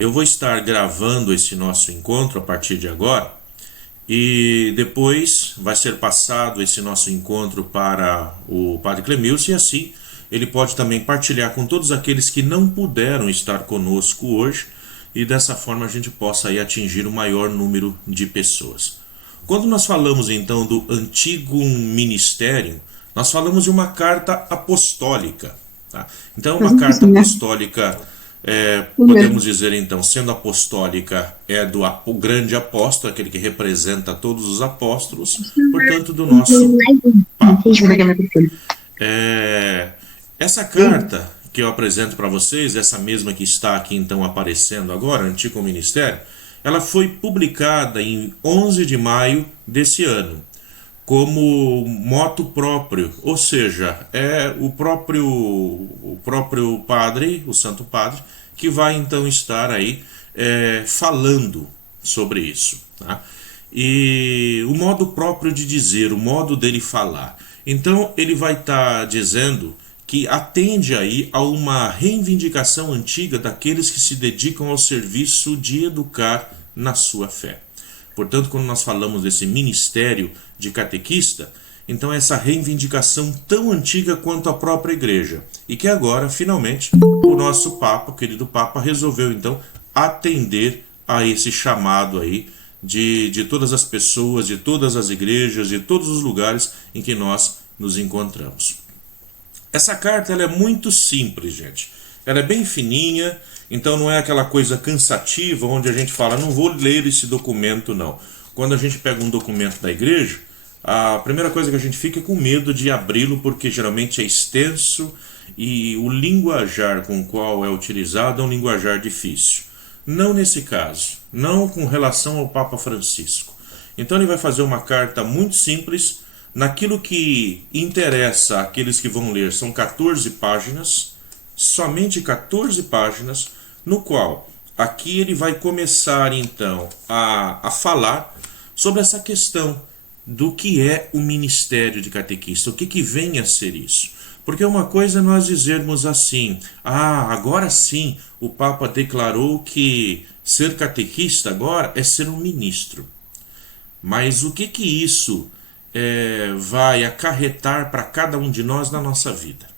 Eu vou estar gravando esse nosso encontro a partir de agora e depois vai ser passado esse nosso encontro para o Padre Clemilson e assim ele pode também partilhar com todos aqueles que não puderam estar conosco hoje e dessa forma a gente possa aí atingir o maior número de pessoas. Quando nós falamos então do antigo ministério, nós falamos de uma carta apostólica. Tá? Então, uma carta apostólica, podemos dizer então, sendo apostólica, é do o grande apóstolo, aquele que representa todos os apóstolos, portanto, do nosso Papa. Essa carta que eu apresento para vocês, essa mesma que está aqui então aparecendo agora, Antigo Ministério, ela foi publicada em 11 de maio desse ano, como moto próprio, ou seja, é o próprio padre, o Santo Padre, que vai então estar aí falando sobre isso. Tá? E o modo próprio de dizer, o modo dele falar. Então ele vai estar dizendo que atende aí a uma reivindicação antiga daqueles que se dedicam ao serviço de educar na sua fé. Portanto, quando nós falamos desse ministério de catequista, então essa reivindicação tão antiga quanto a própria igreja, e que agora, finalmente, o nosso Papa, o querido Papa, resolveu então atender a esse chamado aí de todas as pessoas, de todas as igrejas, de todos os lugares em que nós nos encontramos. Essa carta ela é muito simples, gente. Ela é bem fininha, então não é aquela coisa cansativa onde a gente fala, não vou ler esse documento, não. Quando a gente pega um documento da igreja, a primeira coisa que a gente fica é com medo de abri-lo, porque geralmente é extenso e o linguajar com o qual é utilizado é um linguajar difícil. Não nesse caso, não com relação ao Papa Francisco. Então ele vai fazer uma carta muito simples, naquilo que interessa àqueles que vão ler, são 14 páginas, somente 14 páginas, no qual aqui ele vai começar então a falar sobre essa questão do que é o ministério de catequista, o que vem a ser isso. Porque uma coisa é nós dizermos assim, agora sim o Papa declarou que ser catequista agora é ser um ministro. Mas o que isso vai acarretar para cada um de nós na nossa vida?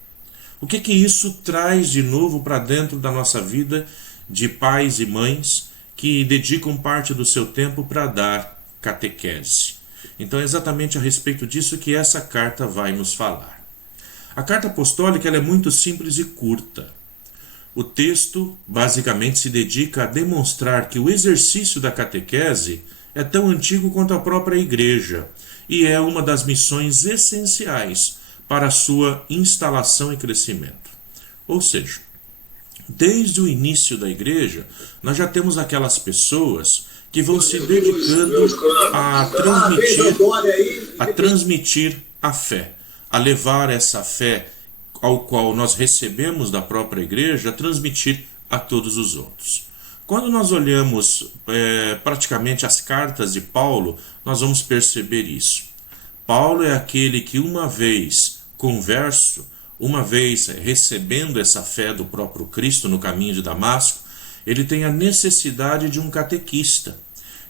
O que isso traz de novo para dentro da nossa vida de pais e mães que dedicam parte do seu tempo para dar catequese? Então é exatamente a respeito disso que essa carta vai nos falar. A carta apostólica ela é muito simples e curta. O texto basicamente se dedica a demonstrar que o exercício da catequese é tão antigo quanto a própria igreja e é uma das missões essenciais para a sua instalação e crescimento. Ou seja, desde o início da igreja, nós já temos aquelas pessoas que vão se dedicando a transmitir a fé, a levar essa fé ao qual nós recebemos da própria igreja, a transmitir a todos os outros. Quando nós olhamos praticamente as cartas de Paulo, nós vamos perceber isso. Paulo é aquele que uma vez converso, uma vez recebendo essa fé do próprio Cristo no caminho de Damasco, ele tem a necessidade de um catequista.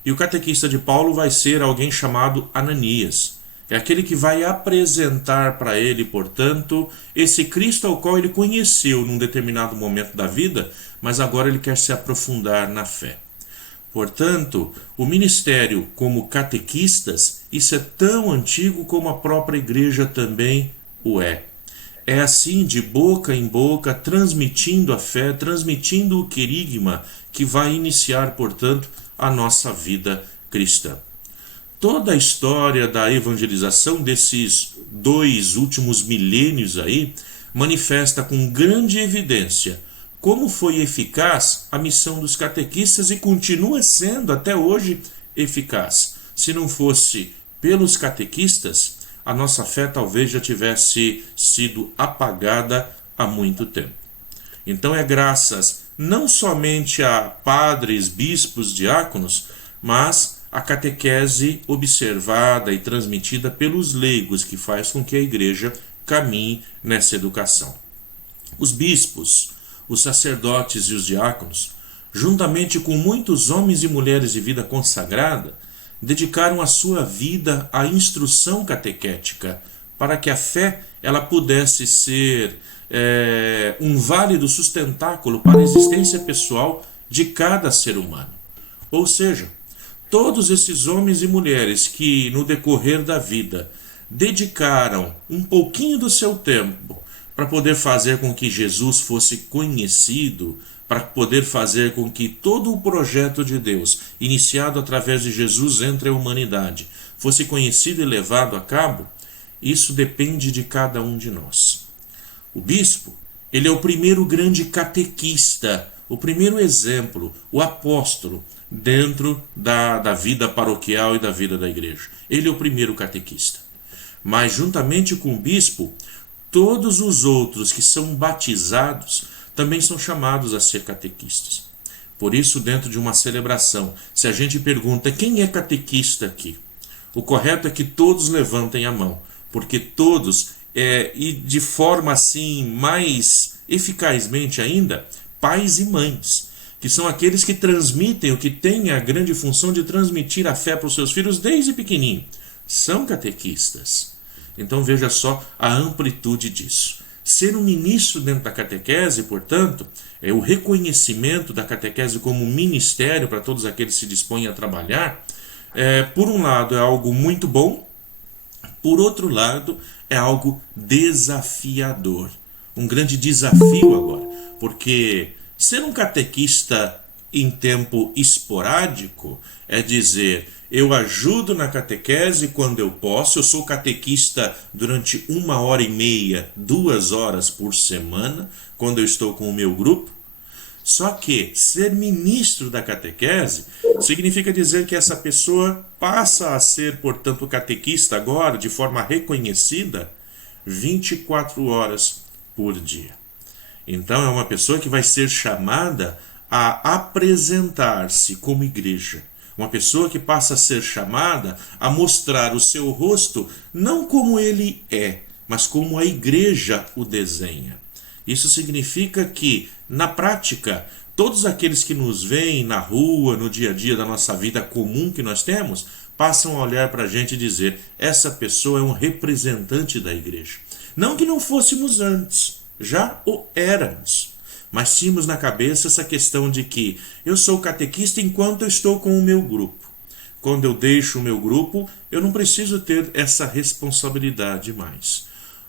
E o catequista de Paulo vai ser alguém chamado Ananias. É aquele que vai apresentar para ele, portanto, esse Cristo ao qual ele conheceu num determinado momento da vida, mas agora ele quer se aprofundar na fé. Portanto, o ministério como catequistas, isso é tão antigo como a própria igreja também o é. É assim, de boca em boca, transmitindo a fé, transmitindo o querigma que vai iniciar, portanto, a nossa vida cristã. Toda a história da evangelização desses 2 últimos milênios aí manifesta com grande evidência como foi eficaz a missão dos catequistas e continua sendo até hoje eficaz. Se não fosse pelos catequistas, a nossa fé talvez já tivesse sido apagada há muito tempo. Então é graças não somente a padres, bispos, diáconos, mas a catequese observada e transmitida pelos leigos que faz com que a igreja caminhe nessa educação. Os bispos, os sacerdotes e os diáconos juntamente com muitos homens e mulheres de vida consagrada, dedicaram a sua vida à instrução catequética, para que a fé ela pudesse ser um válido sustentáculo para a existência pessoal de cada ser humano. Ou seja, todos esses homens e mulheres que no decorrer da vida dedicaram um pouquinho do seu tempo para poder fazer com que Jesus fosse conhecido, para poder fazer com que todo o projeto de Deus, iniciado através de Jesus entre a humanidade, fosse conhecido e levado a cabo, isso depende de cada um de nós. O bispo, ele é o primeiro grande catequista, o primeiro exemplo, o apóstolo, dentro da vida paroquial e da vida da igreja. Ele é o primeiro catequista. Mas, juntamente com o bispo, todos os outros que são batizados também são chamados a ser catequistas. Por isso, dentro de uma celebração, se a gente pergunta quem é catequista aqui, o correto é que todos levantem a mão, porque todos, e de forma assim mais eficazmente ainda, pais e mães, que são aqueles que transmitem, o que têm a grande função de transmitir a fé para os seus filhos desde pequenininho, são catequistas. Então veja só a amplitude disso. Ser um ministro dentro da catequese, portanto, é o reconhecimento da catequese como um ministério para todos aqueles que se dispõem a trabalhar. Por um lado, é algo muito bom, por outro lado, é algo desafiador. Um grande desafio agora, porque ser um catequista em tempo esporádico é dizer, eu ajudo na catequese quando eu posso, eu sou catequista durante 1h30, 2 horas por semana, quando eu estou com o meu grupo. Só que ser ministro da catequese significa dizer que essa pessoa passa a ser, portanto, catequista agora, de forma reconhecida, 24 horas por dia. Então é uma pessoa que vai ser chamada a apresentar-se como igreja. Uma pessoa que passa a ser chamada a mostrar o seu rosto não como ele é, mas como a igreja o desenha. Isso significa que, na prática, todos aqueles que nos veem na rua, no dia a dia da nossa vida comum que nós temos, passam a olhar para a gente e dizer, essa pessoa é um representante da igreja. Não que não fôssemos antes, já o éramos. Mas tínhamos na cabeça essa questão de que eu sou catequista enquanto eu estou com o meu grupo. Quando eu deixo o meu grupo, eu não preciso ter essa responsabilidade mais.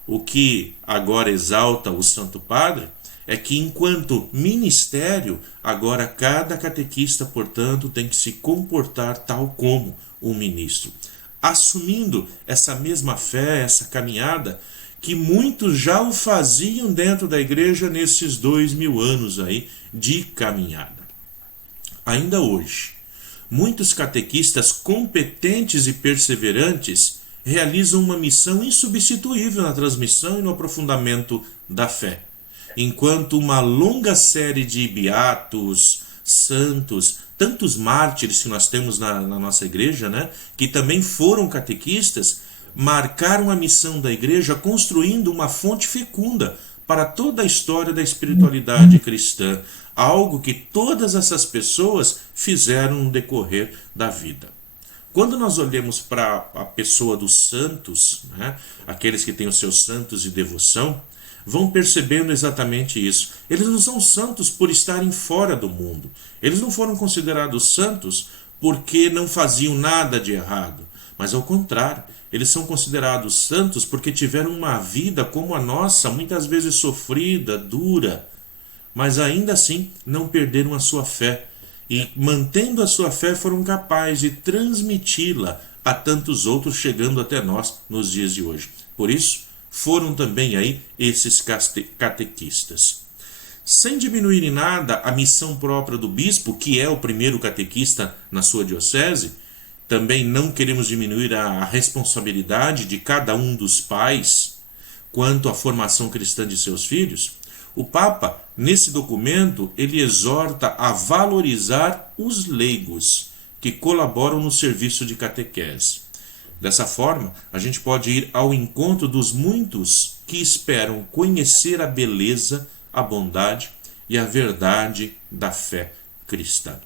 O que agora exalta o Santo Padre é que, enquanto ministério, agora cada catequista, portanto, tem que se comportar tal como o ministro, assumindo essa mesma fé, essa caminhada, que muitos já o faziam dentro da igreja nesses 2000 anos aí de caminhada. Ainda hoje, muitos catequistas competentes e perseverantes realizam uma missão insubstituível na transmissão e no aprofundamento da fé, enquanto uma longa série de beatos, santos, tantos mártires que nós temos na nossa igreja, né, que também foram catequistas, marcaram a missão da igreja construindo uma fonte fecunda para toda a história da espiritualidade cristã, algo que todas essas pessoas fizeram no decorrer da vida. Quando nós olhamos para a pessoa dos santos, né, aqueles que têm os seus santos de devoção, vão percebendo exatamente isso. Eles não são santos por estarem fora do mundo. Eles não foram considerados santos porque não faziam nada de errado. Mas ao contrário, eles são considerados santos porque tiveram uma vida como a nossa, muitas vezes sofrida, dura, mas ainda assim não perderam a sua fé. E mantendo a sua fé foram capazes de transmiti-la a tantos outros, chegando até nós nos dias de hoje. Por isso, foram também aí esses catequistas. Sem diminuir em nada a missão própria do bispo, que é o primeiro catequista na sua diocese, também não queremos diminuir a responsabilidade de cada um dos pais quanto à formação cristã de seus filhos. O Papa, nesse documento, ele exorta a valorizar os leigos que colaboram no serviço de catequese. Dessa forma, a gente pode ir ao encontro dos muitos que esperam conhecer a beleza, a bondade e a verdade da fé cristã.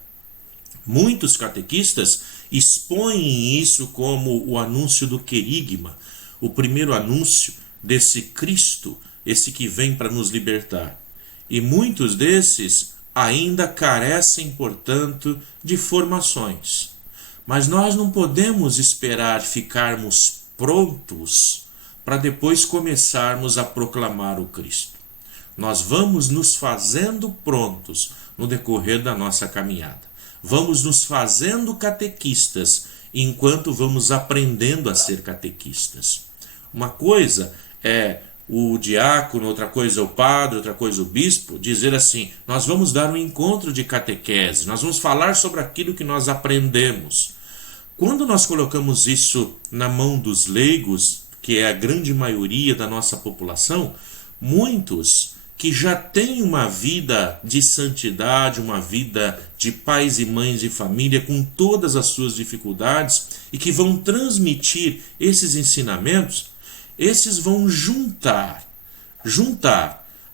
Muitos catequistas expõem isso como o anúncio do querigma, o primeiro anúncio desse Cristo, esse que vem para nos libertar. E muitos desses ainda carecem, portanto, de formações. Mas nós não podemos esperar ficarmos prontos para depois começarmos a proclamar o Cristo. Nós vamos nos fazendo prontos no decorrer da nossa caminhada. Vamos nos fazendo catequistas enquanto vamos aprendendo a ser catequistas. Uma coisa é o diácono, outra coisa é o padre, outra coisa o bispo, dizer assim: nós vamos dar um encontro de catequese, nós vamos falar sobre aquilo que nós aprendemos. Quando nós colocamos isso na mão dos leigos, que é a grande maioria da nossa população, muitos que já têm uma vida de santidade, uma vida de pais e mães de família com todas as suas dificuldades e que vão transmitir esses ensinamentos, esses vão juntar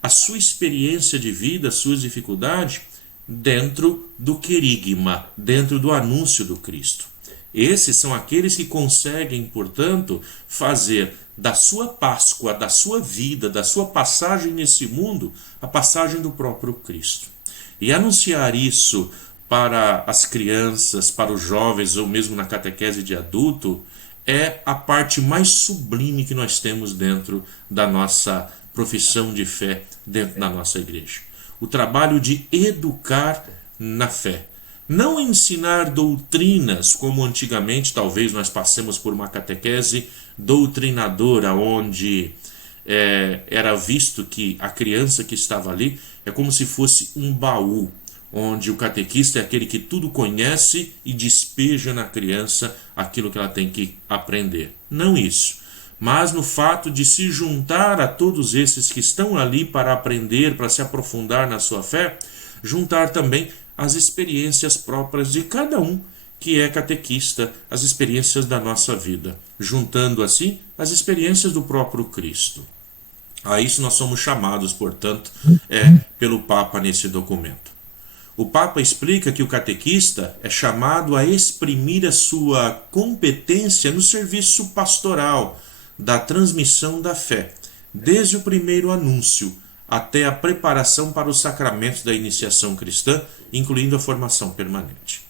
a sua experiência de vida, as suas dificuldades, dentro do querigma, dentro do anúncio do Cristo. Esses são aqueles que conseguem, portanto, fazer da sua Páscoa, da sua vida, da sua passagem nesse mundo, a passagem do próprio Cristo. E anunciar isso para as crianças, para os jovens, ou mesmo na catequese de adulto, é a parte mais sublime que nós temos dentro da nossa profissão de fé, dentro da nossa igreja. O trabalho de educar na fé. Não ensinar doutrinas, como antigamente talvez nós passemos por uma catequese doutrinadora, onde era visto que a criança que estava ali é como se fosse um baú, onde o catequista é aquele que tudo conhece e despeja na criança aquilo que ela tem que aprender. Não isso, mas no fato de se juntar a todos esses que estão ali para aprender, para se aprofundar na sua fé, juntar também as experiências próprias de cada um que é catequista, as experiências da nossa vida, juntando assim as experiências do próprio Cristo. A isso nós somos chamados, portanto, pelo Papa nesse documento. O Papa explica que o catequista é chamado a exprimir a sua competência no serviço pastoral da transmissão da fé, desde o primeiro anúncio até a preparação para os sacramentos da iniciação cristã, incluindo a formação permanente.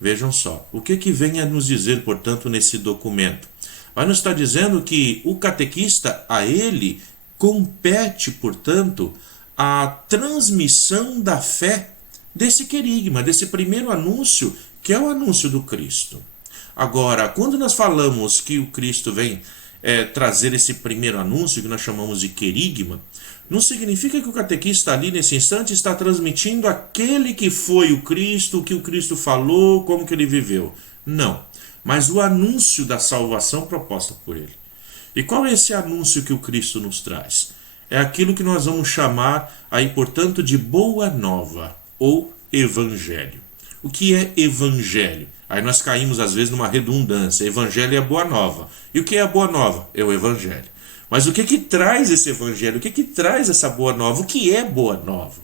Vejam só, o que vem a nos dizer, portanto, nesse documento? Vai nos estar dizendo que o catequista, a ele, compete, portanto, a transmissão da fé desse querigma, desse primeiro anúncio, que é o anúncio do Cristo. Agora, quando nós falamos que o Cristo vem trazer esse primeiro anúncio, que nós chamamos de querigma, não significa que o catequista ali nesse instante está transmitindo aquele que foi o Cristo, o que o Cristo falou, como que ele viveu. Não, mas o anúncio da salvação proposta por ele. E qual é esse anúncio que o Cristo nos traz? É aquilo que nós vamos chamar aí, portanto, de boa nova ou evangelho. O que é evangelho? Aí nós caímos às vezes numa redundância. Evangelho é a boa nova. E o que é a boa nova? É o evangelho. Mas o que traz esse evangelho? O que traz essa boa nova? O que é boa nova?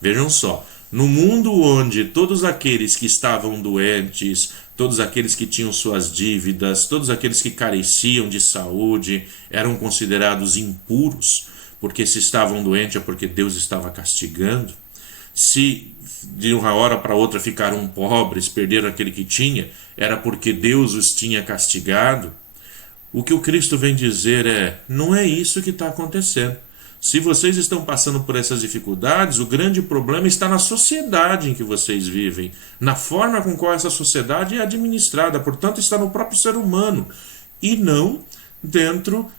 Vejam só, no mundo onde todos aqueles que estavam doentes, todos aqueles que tinham suas dívidas, todos aqueles que careciam de saúde, eram considerados impuros, porque se estavam doentes é porque Deus estava castigando. Se de uma hora para outra ficaram pobres, perderam aquele que tinha, era porque Deus os tinha castigado. O que o Cristo vem dizer não é isso que está acontecendo. Se vocês estão passando por essas dificuldades, o grande problema está na sociedade em que vocês vivem, na forma com qual essa sociedade é administrada, portanto está no próprio ser humano, e não dentro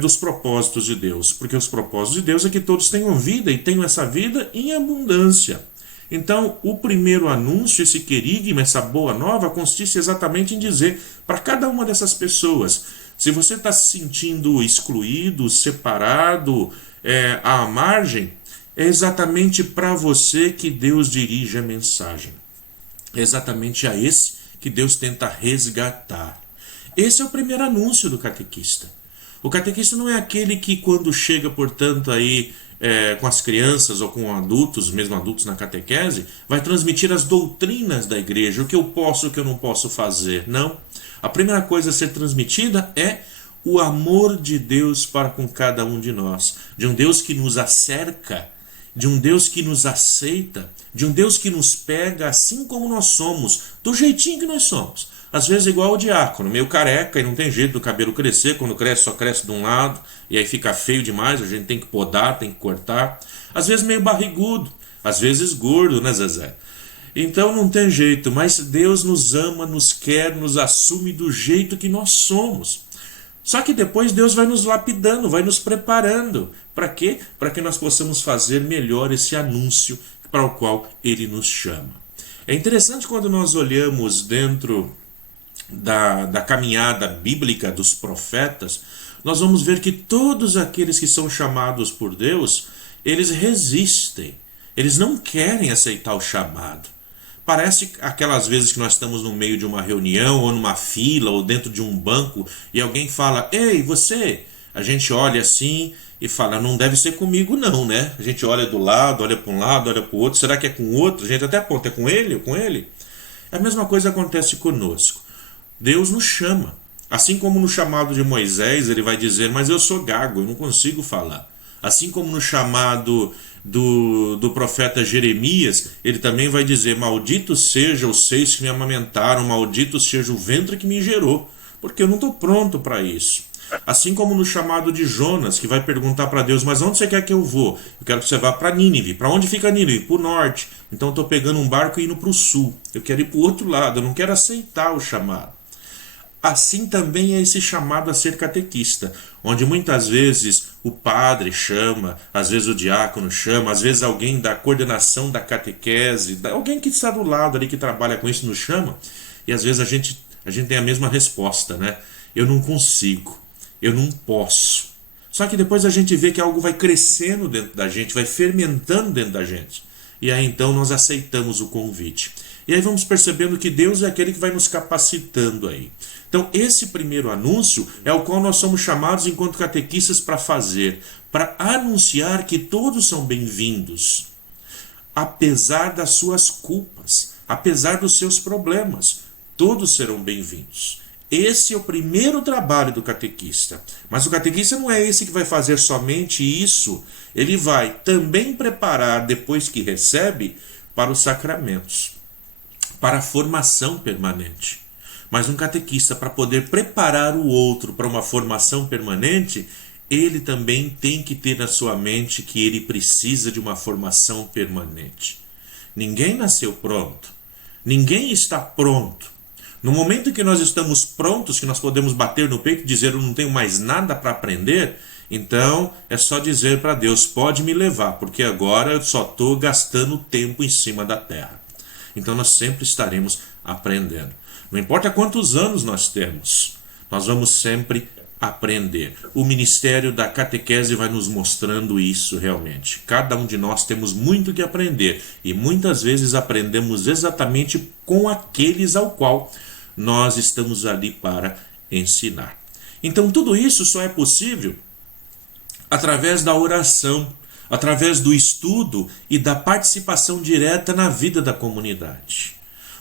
dos propósitos de Deus, porque os propósitos de Deus é que todos tenham vida e tenham essa vida em abundância. Então, o primeiro anúncio, esse querigma, essa boa nova, consiste exatamente em dizer para cada uma dessas pessoas: se você está se sentindo excluído, separado, à margem, é exatamente para você que Deus dirige a mensagem. É exatamente a esse que Deus tenta resgatar. Esse é o primeiro anúncio do catequista. O catequista não é aquele que, quando chega, portanto, aí com as crianças ou com adultos, mesmo adultos na catequese, vai transmitir as doutrinas da igreja, o que eu posso, o que eu não posso fazer. Não. A primeira coisa a ser transmitida é o amor de Deus para com cada um de nós, de um Deus que nos acerca, de um Deus que nos aceita, de um Deus que nos pega assim como nós somos, do jeitinho que nós somos. Às vezes igual o diácono, meio careca e não tem jeito do cabelo crescer, quando cresce só cresce de um lado e aí fica feio demais, a gente tem que podar, tem que cortar. Às vezes meio barrigudo, às vezes gordo, né, Zezé? Então não tem jeito, mas Deus nos ama, nos quer, nos assume do jeito que nós somos. Só que depois Deus vai nos lapidando, vai nos preparando. Para quê? Para que nós possamos fazer melhor esse anúncio para o qual Ele nos chama. É interessante quando nós olhamos dentro da caminhada bíblica dos profetas, nós vamos ver que todos aqueles que são chamados por Deus, eles resistem, eles não querem aceitar o chamado. Parece aquelas vezes que nós estamos no meio de uma reunião, ou numa fila, ou dentro de um banco, e alguém fala, ei, você? A gente olha assim e fala, não deve ser comigo não, né? A gente olha do lado, olha para um lado, olha para o outro, será que é com o outro? A gente até aponta, é com ele ou com ele? A mesma coisa acontece conosco. Deus nos chama. Assim como no chamado de Moisés, ele vai dizer, mas eu sou gago, eu não consigo falar. Assim como no chamado do profeta Jeremias, ele também vai dizer, malditos sejam os seios que me amamentaram, maldito seja o ventre que me gerou, porque eu não estou pronto para isso. Assim como no chamado de Jonas, que vai perguntar para Deus, mas onde você quer que eu vou? Eu quero que você vá para Nínive. Para onde fica Nínive? Para o norte. Então eu estou pegando um barco e indo para o sul. Eu quero ir para o outro lado, eu não quero aceitar o chamado. Assim também é esse chamado a ser catequista, onde muitas vezes o padre chama, às vezes o diácono chama, às vezes alguém da coordenação da catequese, alguém que está do lado ali que trabalha com isso nos chama, e às vezes a gente tem a mesma resposta, né? Eu não consigo, eu não posso. Só que depois a gente vê que algo vai crescendo dentro da gente, vai fermentando dentro da gente. E aí então nós aceitamos o convite. E aí vamos percebendo que Deus é aquele que vai nos capacitando aí. Então esse primeiro anúncio é o qual nós somos chamados enquanto catequistas para fazer, para anunciar que todos são bem-vindos, apesar das suas culpas, apesar dos seus problemas, todos serão bem-vindos. Esse é o primeiro trabalho do catequista. Mas o catequista não é esse que vai fazer somente isso. Ele vai também preparar, depois que recebe, para os sacramentos, para a formação permanente. Mas um catequista, para poder preparar o outro para uma formação permanente, ele também tem que ter na sua mente que ele precisa de uma formação permanente. Ninguém nasceu pronto. Ninguém está pronto. No momento em que nós estamos prontos, que nós podemos bater no peito e dizer eu não tenho mais nada para aprender, então é só dizer para Deus, pode me levar, porque agora eu só estou gastando tempo em cima da terra. Então nós sempre estaremos aprendendo. Não importa quantos anos nós temos, nós vamos sempre aprender. O ministério da catequese vai nos mostrando isso realmente. Cada um de nós temos muito que aprender e muitas vezes aprendemos exatamente com aqueles ao qual nós estamos ali para ensinar. Então tudo isso só é possível através da oração, através do estudo e da participação direta na vida da comunidade.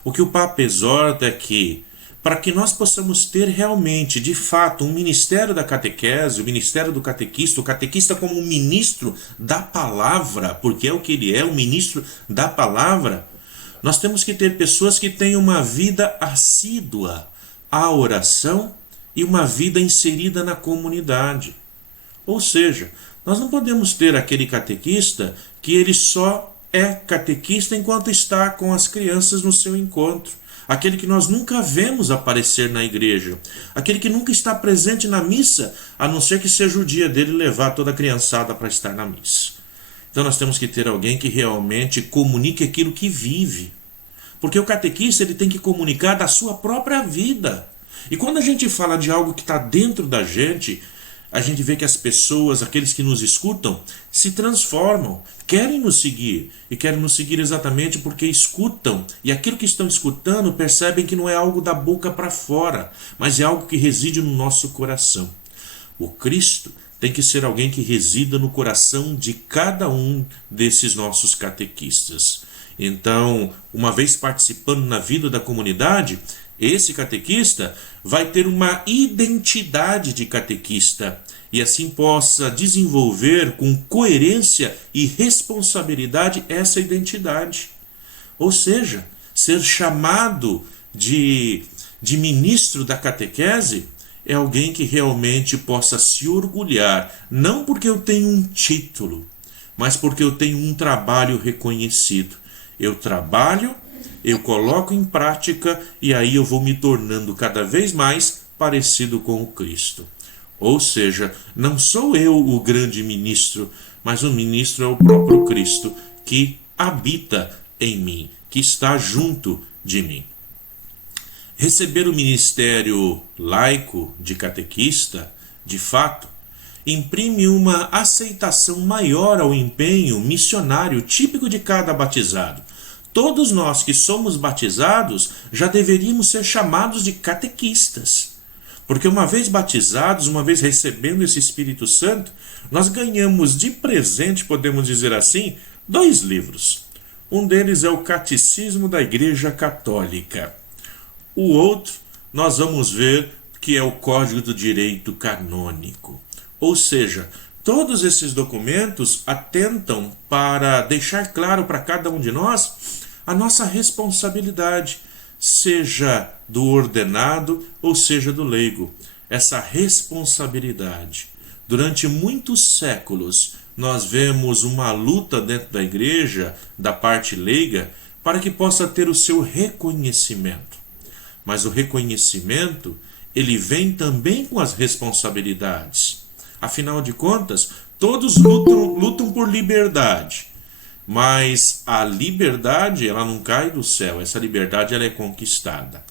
O que o Papa exorta é que, para que nós possamos ter realmente, de fato, um ministério da catequese, o ministério do catequista, o catequista como um ministro da palavra, porque é o que ele é, o ministro da palavra, nós temos que ter pessoas que tenham uma vida assídua à oração e uma vida inserida na comunidade. Ou seja, nós não podemos ter aquele catequista que ele só é catequista enquanto está com as crianças no seu encontro. Aquele que nós nunca vemos aparecer na igreja. Aquele que nunca está presente na missa, a não ser que seja o dia dele levar toda a criançada para estar na missa. Então nós temos que ter alguém que realmente comunique aquilo que vive. Porque o catequista ele tem que comunicar da sua própria vida. E quando a gente fala de algo que está dentro da gente, a gente vê que as pessoas, aqueles que nos escutam, se transformam, querem nos seguir. E querem nos seguir exatamente porque escutam. E aquilo que estão escutando percebem que não é algo da boca para fora, mas é algo que reside no nosso coração. O Cristo tem que ser alguém que resida no coração de cada um desses nossos catequistas. Então, uma vez participando na vida da comunidade, esse catequista vai ter uma identidade de catequista e assim possa desenvolver com coerência e responsabilidade essa identidade. Ou seja, ser chamado de ministro da catequese é alguém que realmente possa se orgulhar, não porque eu tenho um título, mas porque eu tenho um trabalho reconhecido. Eu trabalho, eu coloco em prática e aí eu vou me tornando cada vez mais parecido com o Cristo. Ou seja, não sou eu o grande ministro, mas o ministro é o próprio Cristo que habita em mim, que está junto de mim. Receber o ministério laico de catequista, de fato, imprime uma aceitação maior ao empenho missionário típico de cada batizado. Todos nós que somos batizados já deveríamos ser chamados de catequistas. Porque uma vez batizados, uma vez recebendo esse Espírito Santo, nós ganhamos de presente, podemos dizer assim, 2 livros. Um deles é o Catecismo da Igreja Católica. O outro, nós vamos ver que é o Código do Direito Canônico. Ou seja, todos esses documentos atentam para deixar claro para cada um de nós a nossa responsabilidade, seja do ordenado ou seja do leigo. Essa responsabilidade. Durante muitos séculos, nós vemos uma luta dentro da igreja, da parte leiga, para que possa ter o seu reconhecimento. Mas o reconhecimento, ele vem também com as responsabilidades. Afinal de contas, todos lutam por liberdade. Mas a liberdade, ela não cai do céu. Essa liberdade, ela é conquistada.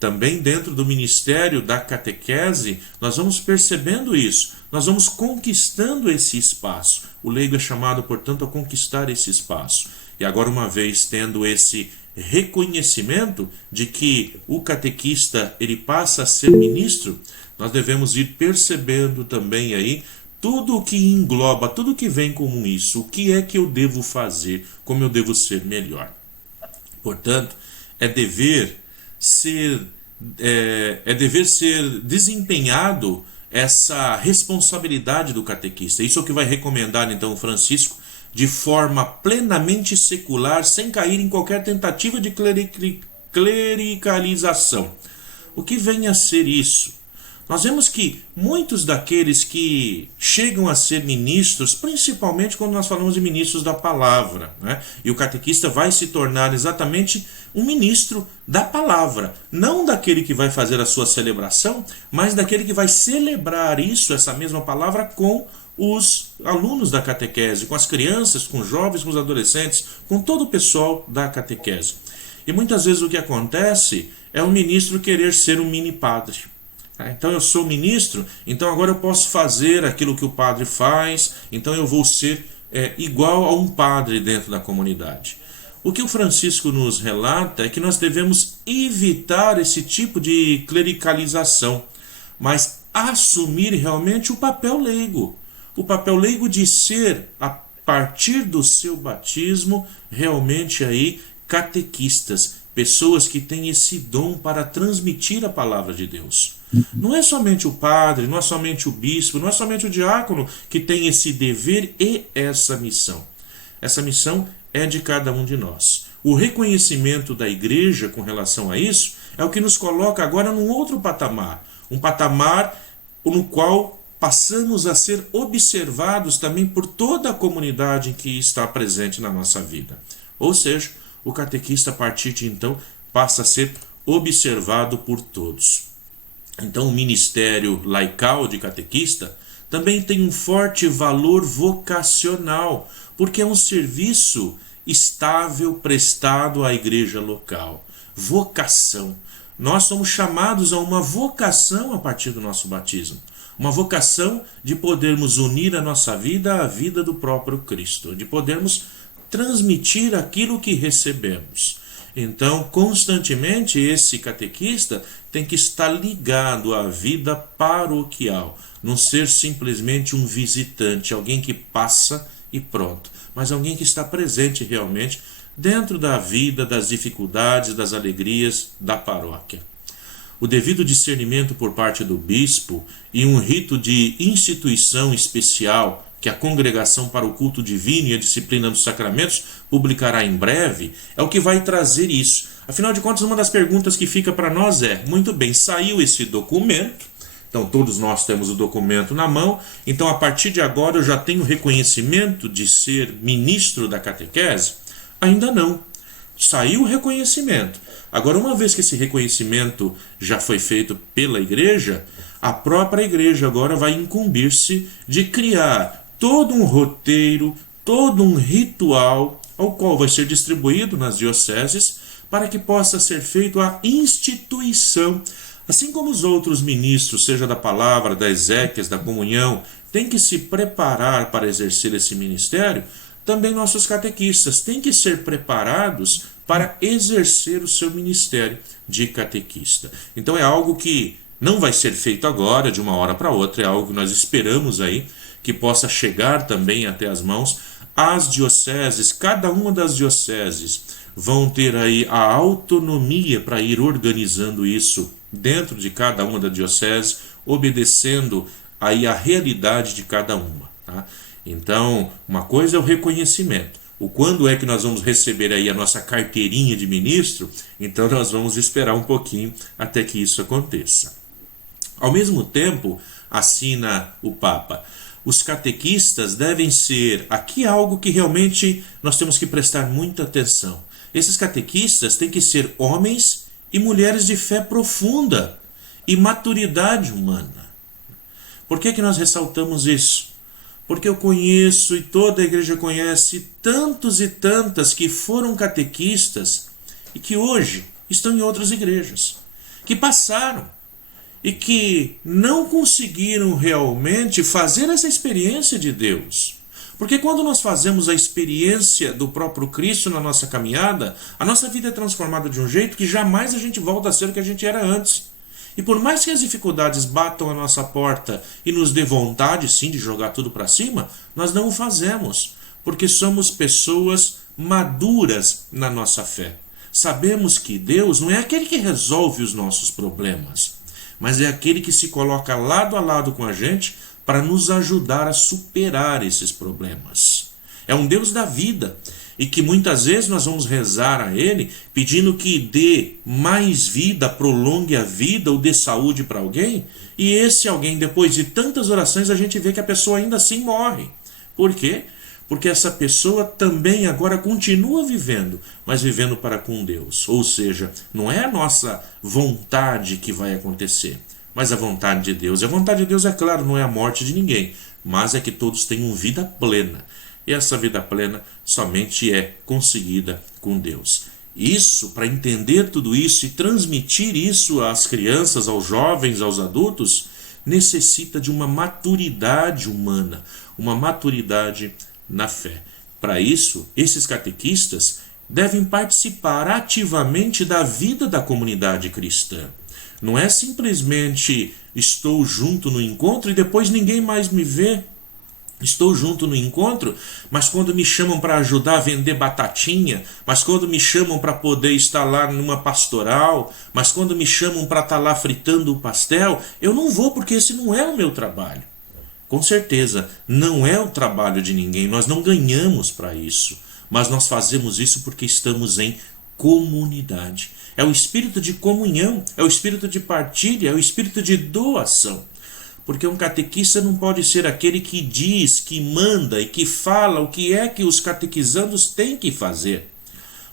Também dentro do ministério da catequese, nós vamos percebendo isso. Nós vamos conquistando esse espaço. O leigo é chamado, portanto, a conquistar esse espaço. E agora, uma vez tendo esse reconhecimento de que o catequista ele passa a ser ministro, nós devemos ir percebendo também aí tudo o que engloba, tudo o que vem com isso, o que é que eu devo fazer, como eu devo ser melhor. Portanto, é dever ser desempenhado essa responsabilidade do catequista. Isso é o que vai recomendar então Francisco, de forma plenamente secular, sem cair em qualquer tentativa de clericalização. O que vem a ser isso? Nós vemos que muitos daqueles que chegam a ser ministros, principalmente quando nós falamos de ministros da palavra, né? E o catequista vai se tornar exatamente um ministro da palavra, não daquele que vai fazer a sua celebração, mas daquele que vai celebrar isso, essa mesma palavra, com os alunos da catequese, com as crianças, com os jovens, com os adolescentes, com todo o pessoal da catequese. E muitas vezes o que acontece é o ministro querer ser um mini padre. Então eu sou ministro, então agora eu posso fazer aquilo que o padre faz, então eu vou ser igual a um padre dentro da comunidade. O que o Francisco nos relata é que nós devemos evitar esse tipo de clericalização, mas assumir realmente o papel leigo. O papel leigo de ser, a partir do seu batismo, realmente aí catequistas, pessoas que têm esse dom para transmitir a palavra de Deus. Não é somente o padre, não é somente o bispo, não é somente o diácono que tem esse dever e essa missão. Essa missão é de cada um de nós. O reconhecimento da igreja com relação a isso é o que nos coloca agora num outro patamar. Um patamar no qual passamos a ser observados também por toda a comunidade que está presente na nossa vida. Ou seja, o catequista a partir de então passa a ser observado por todos. Então o ministério laical de catequista também tem um forte valor vocacional, porque é um serviço estável prestado à igreja local. Vocação. Nós somos chamados a uma vocação a partir do nosso batismo. Uma vocação de podermos unir a nossa vida à vida do próprio Cristo, de podermos transmitir aquilo que recebemos. Então, constantemente, esse catequista tem que estar ligado à vida paroquial, não ser simplesmente um visitante, alguém que passa e pronto, mas alguém que está presente realmente dentro da vida, das dificuldades, das alegrias da paróquia. O devido discernimento por parte do bispo e um rito de instituição especial que a Congregação para o Culto Divino e a Disciplina dos Sacramentos publicará em breve é o que vai trazer isso. Afinal de contas, uma das perguntas que fica para nós é: muito bem, saiu esse documento, então todos nós temos o documento na mão, então a partir de agora eu já tenho reconhecimento de ser ministro da catequese? Ainda não. Saiu o reconhecimento. Agora, uma vez que esse reconhecimento já foi feito pela igreja, a própria igreja agora vai incumbir-se de criar todo um roteiro, todo um ritual, ao qual vai ser distribuído nas dioceses, para que possa ser feita a instituição. Assim como os outros ministros, seja da palavra, das exéquias, da comunhão, têm que se preparar para exercer esse ministério, também nossos catequistas têm que ser preparados para exercer o seu ministério de catequista. Então é algo que não vai ser feito agora, de uma hora para outra, é algo que nós esperamos aí, que possa chegar também até as mãos. As dioceses, cada uma das dioceses, vão ter aí a autonomia para ir organizando isso dentro de cada uma das dioceses, obedecendo aí a realidade de cada uma, tá? Então, uma coisa é o reconhecimento. O quando é que nós vamos receber aí a nossa carteirinha de ministro? Então nós vamos esperar um pouquinho até que isso aconteça. Ao mesmo tempo, assina o Papa, os catequistas devem ser, aqui algo que realmente nós temos que prestar muita atenção. Esses catequistas têm que ser homens e mulheres de fé profunda e maturidade humana. Por que nós ressaltamos isso? Porque eu conheço e toda a igreja conhece tantos e tantas que foram catequistas e que hoje estão em outras igrejas, que passaram e que não conseguiram realmente fazer essa experiência de Deus. Porque quando nós fazemos a experiência do próprio Cristo na nossa caminhada, a nossa vida é transformada de um jeito que jamais a gente volta a ser o que a gente era antes. E por mais que as dificuldades batam a nossa porta e nos dê vontade, sim, de jogar tudo para cima, nós não o fazemos, porque somos pessoas maduras na nossa fé. Sabemos que Deus não é aquele que resolve os nossos problemas, mas é aquele que se coloca lado a lado com a gente para nos ajudar a superar esses problemas. É um Deus da vida, e que muitas vezes nós vamos rezar a Ele pedindo que dê mais vida, prolongue a vida ou dê saúde para alguém, e esse alguém, depois de tantas orações, a gente vê que a pessoa ainda assim morre. Por quê? Porque essa pessoa também agora continua vivendo, mas vivendo para com Deus. Ou seja, não é a nossa vontade que vai acontecer, mas a vontade de Deus. E a vontade de Deus, é claro, não é a morte de ninguém, mas é que todos tenham vida plena. E essa vida plena somente é conseguida com Deus. Isso, para entender tudo isso e transmitir isso às crianças, aos jovens, aos adultos, necessita de uma maturidade humana, uma maturidade na fé. Para isso, esses catequistas devem participar ativamente da vida da comunidade cristã. Não é simplesmente estou junto no encontro e depois ninguém mais me vê. Estou junto no encontro, mas quando me chamam para ajudar a vender batatinha, mas quando me chamam para poder estar lá numa pastoral, mas quando me chamam para estar lá fritando o pastel, eu não vou, porque esse não é o meu trabalho. Com certeza, não é o trabalho de ninguém, nós não ganhamos para isso, mas nós fazemos isso porque estamos em comunidade. É o espírito de comunhão, é o espírito de partilha, é o espírito de doação. Porque um catequista não pode ser aquele que diz, que manda e que fala o que é que os catequizandos têm que fazer.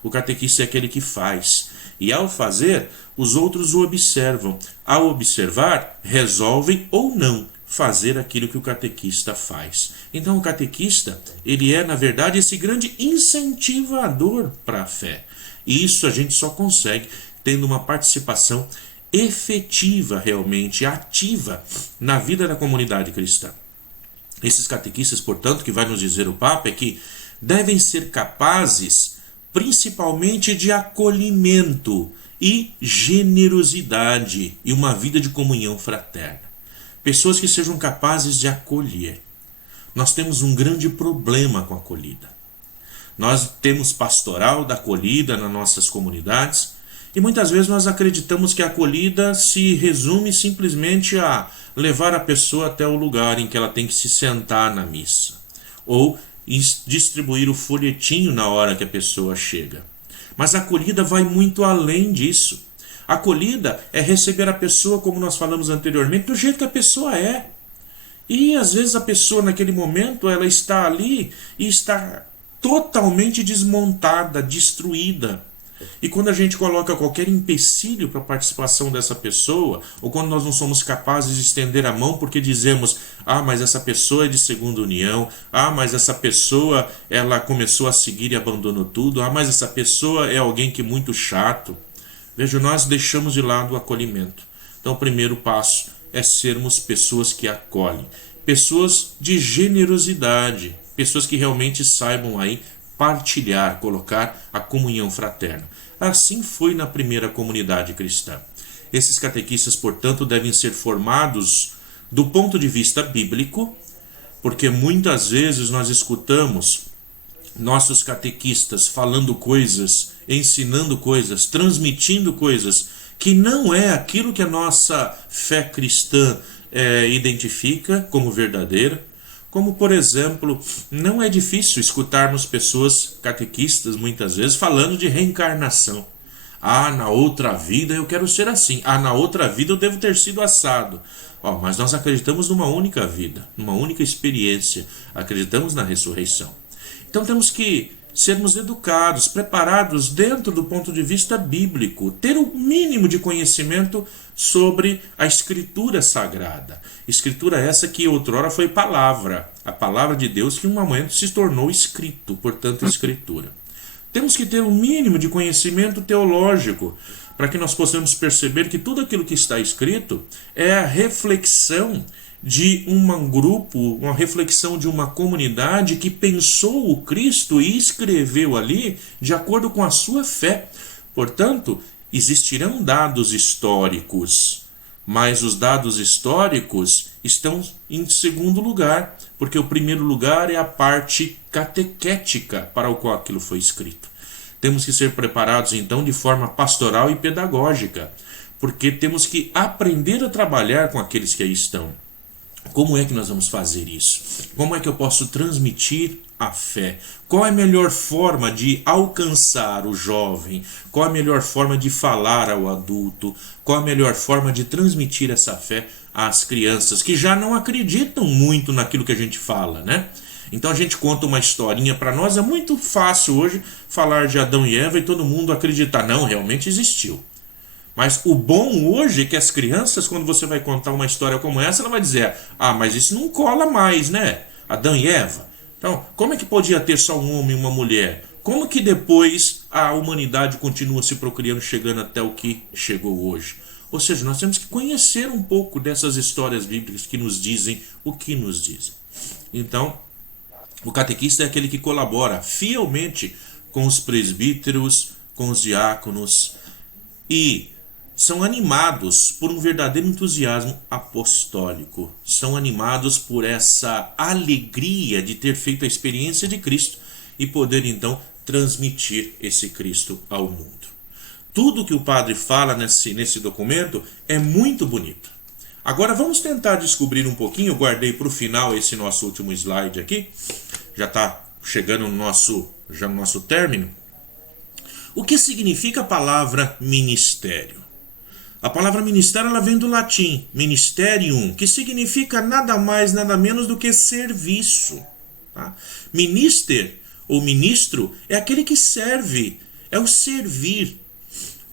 O catequista é aquele que faz. E ao fazer, os outros o observam. Ao observar, resolvem ou não fazer aquilo que o catequista faz. Então o catequista, ele é, na verdade, esse grande incentivador para a fé. E isso a gente só consegue tendo uma participação efetiva, realmente ativa na vida da comunidade cristã. Esses catequistas, portanto, que vai nos dizer o Papa, é que devem ser capazes principalmente de acolhimento e generosidade e uma vida de comunhão fraterna. pessoas que sejam capazes de acolher. Nós temos um grande problema com a acolhida. Nós temos pastoral da acolhida nas nossas comunidades e muitas vezes nós acreditamos que a acolhida se resume simplesmente a levar a pessoa até o lugar em que ela tem que se sentar na missa ou distribuir o folhetinho na hora que a pessoa chega. Mas a acolhida vai muito além disso. A acolhida é receber a pessoa, como nós falamos anteriormente, do jeito que a pessoa é. E às vezes a pessoa naquele momento ela está ali e está totalmente desmontada, destruída. E quando a gente coloca qualquer empecilho para a participação dessa pessoa, ou quando nós não somos capazes de estender a mão porque dizemos, mas essa pessoa é de segunda união, mas essa pessoa ela começou a seguir e abandonou tudo, mas essa pessoa é alguém que é muito chato. Veja, nós deixamos de lado o acolhimento. Então o primeiro passo é sermos pessoas que acolhem, pessoas de generosidade, pessoas que realmente saibam aí partilhar, colocar a comunhão fraterna. Assim foi na primeira comunidade cristã. Esses catequistas, portanto, devem ser formados do ponto de vista bíblico, porque muitas vezes nós escutamos nossos catequistas falando coisas, ensinando coisas, transmitindo coisas que não é aquilo que a nossa fé cristã identifica como verdadeira. Como, por exemplo, não é difícil escutarmos pessoas catequistas, muitas vezes, falando de reencarnação. Na outra vida eu quero ser assim. Na outra vida eu devo ter sido assado. Mas nós acreditamos numa única vida, numa única experiência. Acreditamos na ressurreição. Então temos que sermos educados, preparados dentro do ponto de vista bíblico, ter o mínimo de conhecimento sobre a Escritura Sagrada. Escritura essa que outrora foi palavra, a palavra de Deus que em um momento se tornou escrito, portanto Escritura. Temos que ter um mínimo de conhecimento teológico para que nós possamos perceber que tudo aquilo que está escrito é a reflexão de um grupo, uma reflexão de uma comunidade que pensou o Cristo e escreveu ali de acordo com a sua fé. Portanto, existirão dados históricos, mas os dados históricos estão em segundo lugar, porque o primeiro lugar é a parte catequética para o qual aquilo foi escrito. Temos que ser preparados então de forma pastoral e pedagógica, porque temos que aprender a trabalhar com aqueles que aí estão. Como é que nós vamos fazer isso? Como é que eu posso transmitir a fé? Qual é a melhor forma de alcançar o jovem? Qual é a melhor forma de falar ao adulto? Qual é a melhor forma de transmitir essa fé às crianças que já não acreditam muito naquilo que a gente fala, né? Então a gente conta uma historinha para nós, é muito fácil hoje falar de Adão e Eva e todo mundo acreditar, não, realmente existiu. Mas o bom hoje é que as crianças, quando você vai contar uma história como essa, ela vai dizer, mas isso não cola mais, né? Adão e Eva. Então, como é que podia ter só um homem e uma mulher? Como que depois a humanidade continua se procriando, chegando até o que chegou hoje? Ou seja, nós temos que conhecer um pouco dessas histórias bíblicas que nos dizem o que nos dizem. Então, o catequista é aquele que colabora fielmente com os presbíteros, com os diáconos e são animados por um verdadeiro entusiasmo apostólico. São animados por essa alegria de ter feito a experiência de Cristo e poder então transmitir esse Cristo ao mundo. Tudo que o padre fala nesse documento é muito bonito. Agora vamos tentar descobrir um pouquinho, eu guardei para o final esse nosso último slide aqui, já está chegando no nosso término. O que significa a palavra ministério? A palavra ministério ela vem do latim, ministerium, que significa nada mais, nada menos do que serviço. Tá? Minister, ou ministro, é aquele que serve, é o servir.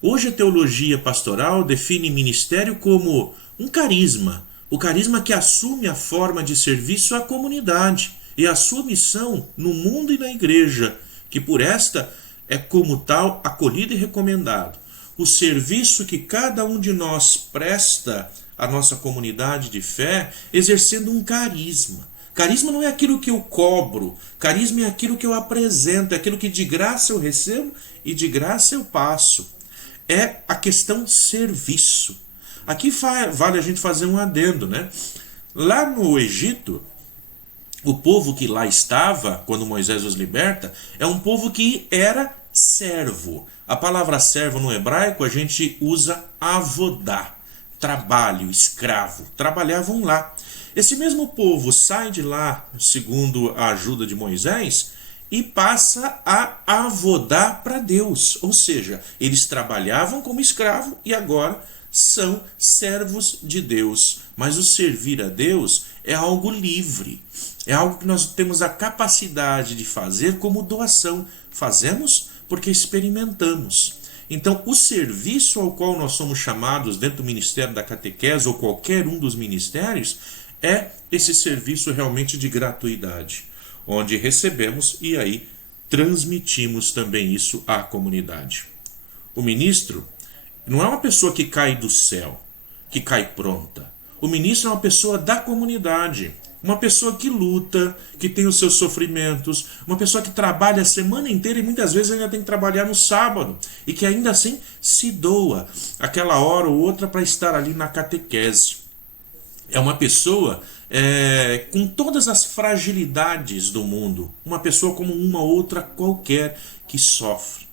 Hoje a teologia pastoral define ministério como um carisma, o carisma que assume a forma de serviço à comunidade e a sua missão no mundo e na igreja, que por esta é como tal acolhido e recomendado. O serviço que cada um de nós presta à nossa comunidade de fé, exercendo um carisma. Carisma não é aquilo que eu cobro, carisma é aquilo que eu apresento, é aquilo que de graça eu recebo e de graça eu passo. É a questão serviço. Aqui vale a gente fazer um adendo, né? Lá no Egito, o povo que lá estava, quando Moisés os liberta, é um povo que era servo. A palavra servo no hebraico a gente usa avodá, trabalho, escravo. Trabalhavam lá. Esse mesmo povo sai de lá, segundo a ajuda de Moisés, e passa a avodar para Deus. Ou seja, eles trabalhavam como escravo e agora são servos de Deus. Mas o servir a Deus é algo livre. É algo que nós temos a capacidade de fazer como doação. Fazemos porque experimentamos. Então, o serviço ao qual nós somos chamados dentro do ministério da catequese ou qualquer um dos ministérios é esse serviço realmente de gratuidade, onde recebemos e aí transmitimos também isso à comunidade. O ministro não é uma pessoa que cai do céu, que cai pronta. O ministro é uma pessoa da comunidade, uma pessoa que luta, que tem os seus sofrimentos, uma pessoa que trabalha a semana inteira e muitas vezes ainda tem que trabalhar no sábado e que ainda assim se doa aquela hora ou outra para estar ali na catequese. É uma pessoa com todas as fragilidades do mundo, uma pessoa como uma outra qualquer que sofre.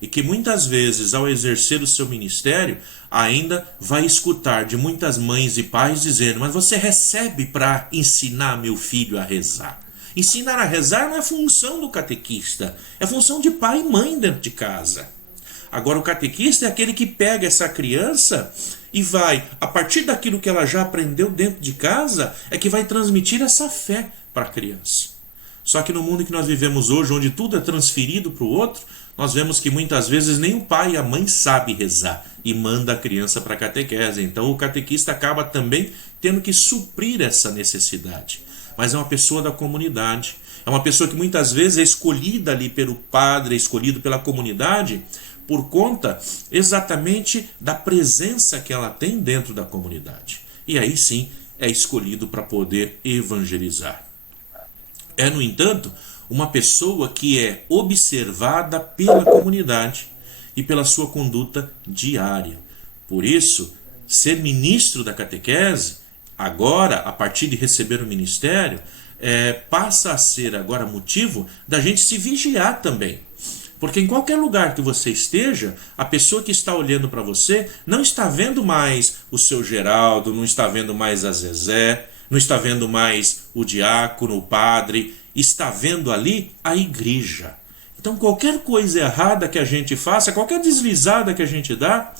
E que muitas vezes, ao exercer o seu ministério, ainda vai escutar de muitas mães e pais dizendo: mas você recebe para ensinar meu filho a rezar. Ensinar a rezar não é função do catequista, é função de pai e mãe dentro de casa. Agora o catequista é aquele que pega essa criança e vai, a partir daquilo que ela já aprendeu dentro de casa, é que vai transmitir essa fé para a criança. Só que no mundo que nós vivemos hoje, onde tudo é transferido para o outro, nós vemos que muitas vezes nem o pai e a mãe sabem rezar e manda a criança para a catequese. Então o catequista acaba também tendo que suprir essa necessidade. Mas é uma pessoa da comunidade, é uma pessoa que muitas vezes é escolhida ali pelo padre, é escolhido pela comunidade, por conta exatamente da presença que ela tem dentro da comunidade. E aí sim é escolhido para poder evangelizar. É, no entanto, uma pessoa que é observada pela comunidade e pela sua conduta diária. Por isso, ser ministro da catequese, agora, a partir de receber o ministério, passa a ser agora motivo da gente se vigiar também. Porque em qualquer lugar que você esteja, a pessoa que está olhando para você não está vendo mais o seu Geraldo, não está vendo mais a Zezé, não está vendo mais o diácono, o padre, está vendo ali a igreja. Então qualquer coisa errada que a gente faça, qualquer deslizada que a gente dá,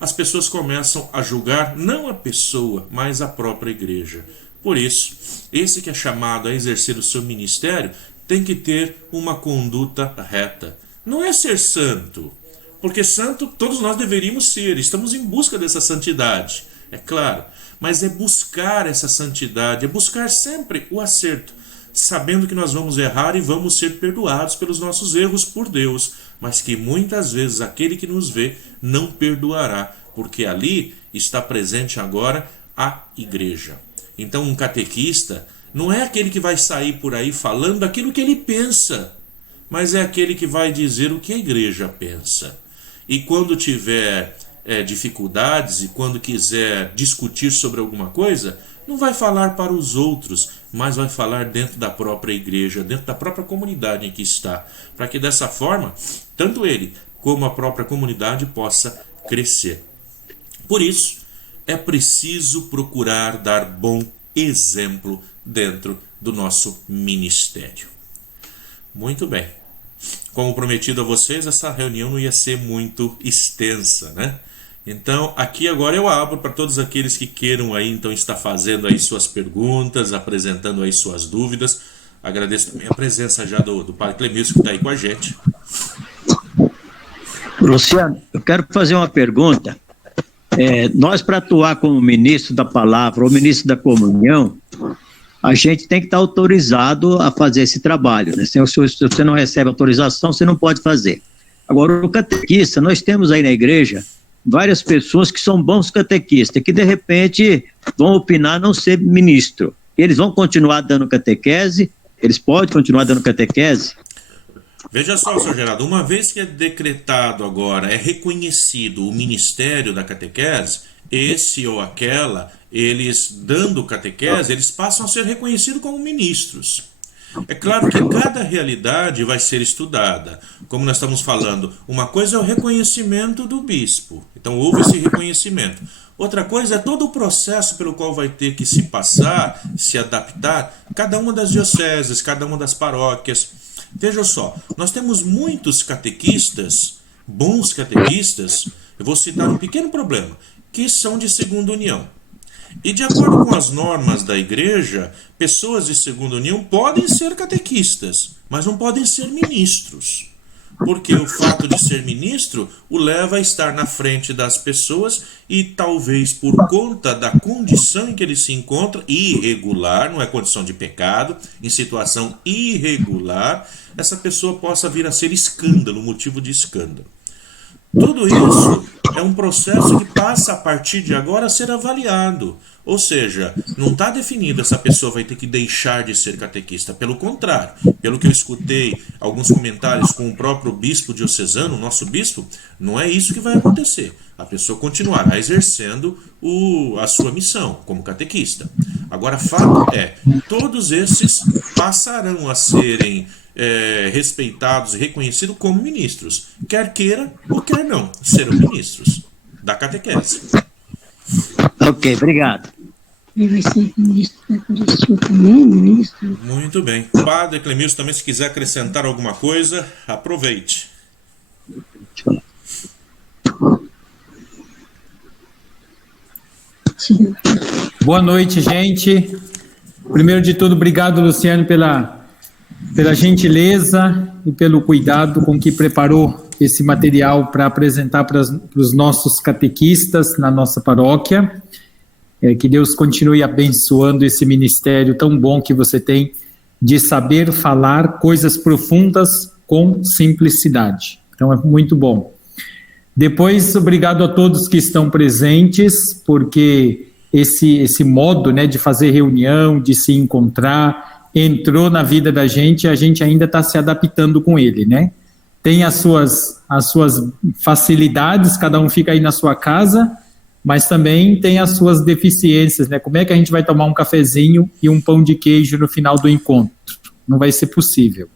as pessoas começam a julgar não a pessoa, mas a própria igreja. Por isso, esse que é chamado a exercer o seu ministério tem que ter uma conduta reta. Não é ser santo, porque santo todos nós deveríamos ser, estamos em busca dessa santidade, é claro, mas é buscar essa santidade, é buscar sempre o acerto, sabendo que nós vamos errar e vamos ser perdoados pelos nossos erros por Deus, mas que muitas vezes aquele que nos vê não perdoará, porque ali está presente agora a igreja. Então um catequista não é aquele que vai sair por aí falando aquilo que ele pensa, mas é aquele que vai dizer o que a igreja pensa. E quando tiver dificuldades e quando quiser discutir sobre alguma coisa, não vai falar para os outros, mas vai falar dentro da própria igreja, dentro da própria comunidade em que está, para que dessa forma, tanto ele como a própria comunidade possa crescer. Por isso, é preciso procurar dar bom exemplo dentro do nosso ministério. Muito bem. Como prometido a vocês, essa reunião não ia ser muito extensa, né? Então, aqui agora eu abro para todos aqueles que queiram aí, então, estar fazendo aí suas perguntas, apresentando aí suas dúvidas. Agradeço também a presença já do Padre Clemilson, que está aí com a gente. Luciano, eu quero fazer uma pergunta. Nós, para atuar como ministro da palavra ou ministro da comunhão, a gente tem que estar autorizado a fazer esse trabalho, né? Se você não recebe autorização, você não pode fazer. Agora, o catequista, nós temos aí na igreja várias pessoas que são bons catequistas, que de repente vão opinar não ser ministro. Eles vão continuar dando catequese? Eles podem continuar dando catequese? Veja só, Sr. Geraldo, uma vez que é decretado agora, é reconhecido o ministério da catequese, esse ou aquela, eles dando catequese, eles passam a ser reconhecidos como ministros. É claro que cada realidade vai ser estudada. Como nós estamos falando, uma coisa é o reconhecimento do bispo. Então houve esse reconhecimento. Outra coisa é todo o processo pelo qual vai ter que se passar, se adaptar, cada uma das dioceses, cada uma das paróquias. Veja só, nós temos muitos catequistas, bons catequistas, eu vou citar um pequeno problema, que são de segunda união. E de acordo com as normas da igreja, pessoas de segunda união podem ser catequistas, mas não podem ser ministros. Porque o fato de ser ministro o leva a estar na frente das pessoas e talvez por conta da condição em que ele se encontra, irregular, não é condição de pecado, em situação irregular, essa pessoa possa vir a ser escândalo, motivo de escândalo. Tudo isso é um processo que passa a partir de agora a ser avaliado. Ou seja, não está definido essa pessoa vai ter que deixar de ser catequista. Pelo contrário, pelo que eu escutei alguns comentários com o próprio bispo diocesano, o nosso bispo, não é isso que vai acontecer. A pessoa continuará exercendo a sua missão como catequista. Agora, fato é, todos esses passarão a serem respeitados e reconhecidos como ministros. Quer queira ou quer não, serão ministros da catequese. Ok, obrigado. Ele vai ser ministro da Eucaristia também, ministro? Muito bem. Padre Clemilson, também se quiser acrescentar alguma coisa, aproveite. Boa noite, gente. Primeiro de tudo, obrigado, Luciano, pela gentileza e pelo cuidado com que preparou esse material para apresentar para os nossos catequistas na nossa paróquia. Que Deus continue abençoando esse ministério tão bom que você tem de saber falar coisas profundas com simplicidade. Então é muito bom. Depois, obrigado a todos que estão presentes, porque esse modo, né, de fazer reunião, de se encontrar, entrou na vida da gente e a gente ainda está se adaptando com ele, né? Tem as suas facilidades, cada um fica aí na sua casa, mas também tem as suas deficiências, né? Como é que a gente vai tomar um cafezinho e um pão de queijo no final do encontro? Não vai ser possível.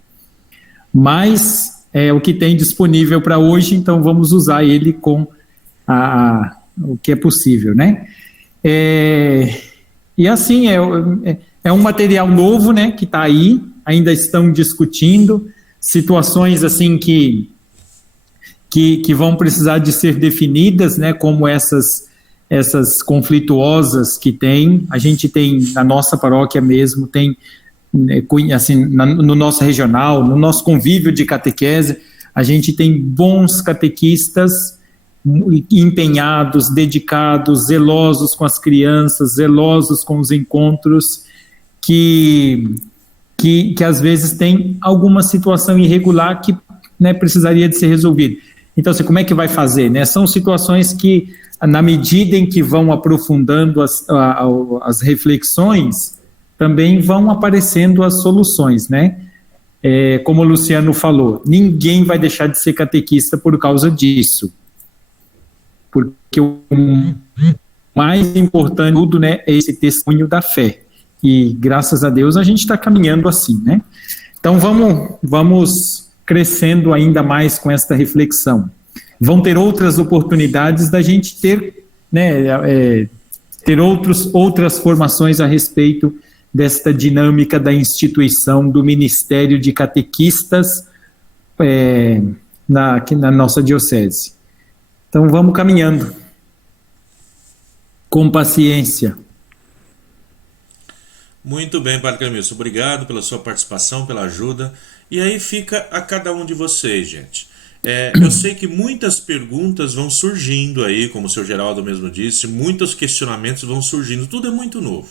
Mas é o que tem disponível para hoje, então vamos usar ele com o que é possível, né? E assim, é um material novo, né, que está aí, ainda estão discutindo, situações assim que vão precisar de ser definidas, né, como essas conflituosas que tem. A gente tem, na nossa paróquia mesmo, tem, assim, no nosso regional, no nosso convívio de catequese, a gente tem bons catequistas empenhados, dedicados, zelosos com as crianças, zelosos com os encontros, que às vezes tem alguma situação irregular que, né, precisaria de ser resolvida. Então, assim, como é que vai fazer, né? São situações que, na medida em que vão aprofundando as reflexões, também vão aparecendo as soluções, né? Como o Luciano falou, ninguém vai deixar de ser catequista por causa disso. Porque o mais importante de tudo, né, é esse testemunho da fé. E, graças a Deus, a gente está caminhando assim, né? Então, vamos crescendo ainda mais com esta reflexão. Vão ter outras oportunidades da gente ter, né, ter outras formações a respeito desta dinâmica da instituição do Ministério de Catequistas aqui na nossa diocese. Então, vamos caminhando com paciência. Muito bem, Padre Clemilson, obrigado pela sua participação, pela ajuda. E aí fica a cada um de vocês, gente. Eu sei que muitas perguntas vão surgindo aí, como o seu Geraldo mesmo disse, muitos questionamentos vão surgindo, tudo é muito novo.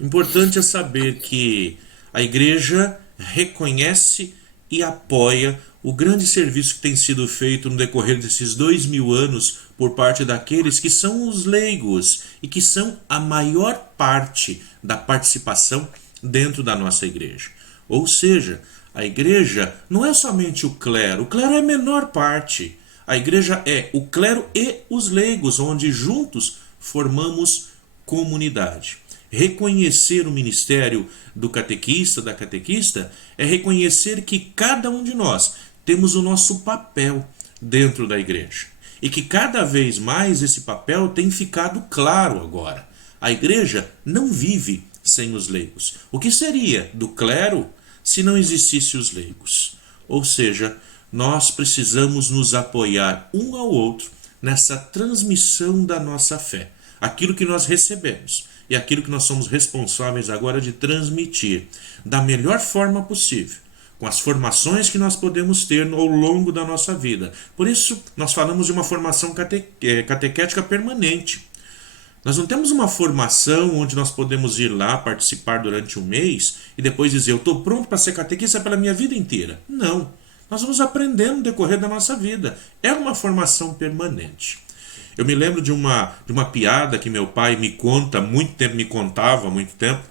O importante é saber que a Igreja reconhece e apoia o grande serviço que tem sido feito no decorrer desses 2000 anos por parte daqueles que são os leigos e que são a maior parte da participação dentro da nossa igreja. Ou seja, a igreja não é somente o clero é a menor parte. A igreja é o clero e os leigos, onde juntos formamos comunidade. Reconhecer o ministério do catequista, da catequista, é reconhecer que cada um de nós temos o nosso papel dentro da igreja. E que cada vez mais esse papel tem ficado claro agora. A igreja não vive sem os leigos. O que seria do clero se não existisse os leigos? Ou seja, nós precisamos nos apoiar um ao outro nessa transmissão da nossa fé. Aquilo que nós recebemos e aquilo que nós somos responsáveis agora de transmitir da melhor forma possível, com as formações que nós podemos ter ao longo da nossa vida. Por isso, nós falamos de uma formação catequética permanente. Nós não temos uma formação onde nós podemos ir lá participar durante um mês e depois dizer, eu estou pronto para ser catequista pela minha vida inteira. Não. Nós vamos aprendendo no decorrer da nossa vida. É uma formação permanente. Eu me lembro de uma piada que meu pai me contava há muito tempo,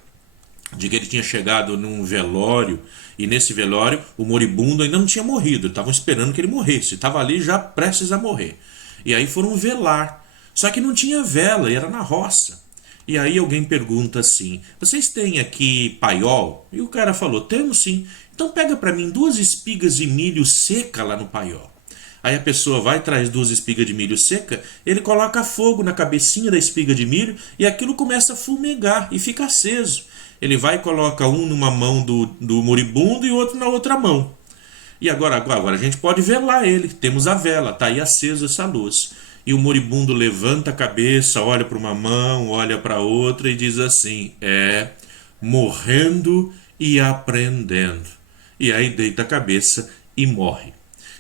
de que ele tinha chegado num velório, e nesse velório o moribundo ainda não tinha morrido, estavam esperando que ele morresse, estava ali já prestes a morrer. E aí foram velar, só que não tinha vela, e era na roça. E aí alguém pergunta assim, vocês têm aqui paiol? E o cara falou, temos sim. Então pega para mim 2 espigas de milho seca lá no paiol. Aí a pessoa vai, traz 2 espigas de milho seca, ele coloca fogo na cabecinha da espiga de milho e aquilo começa a fumegar e fica aceso. Ele vai e coloca um numa mão do moribundo e outro na outra mão. E agora a gente pode velar ele, temos a vela, está aí acesa essa luz. E o moribundo levanta a cabeça, olha para uma mão, olha para outra e diz assim, morrendo e aprendendo. E aí deita a cabeça e morre.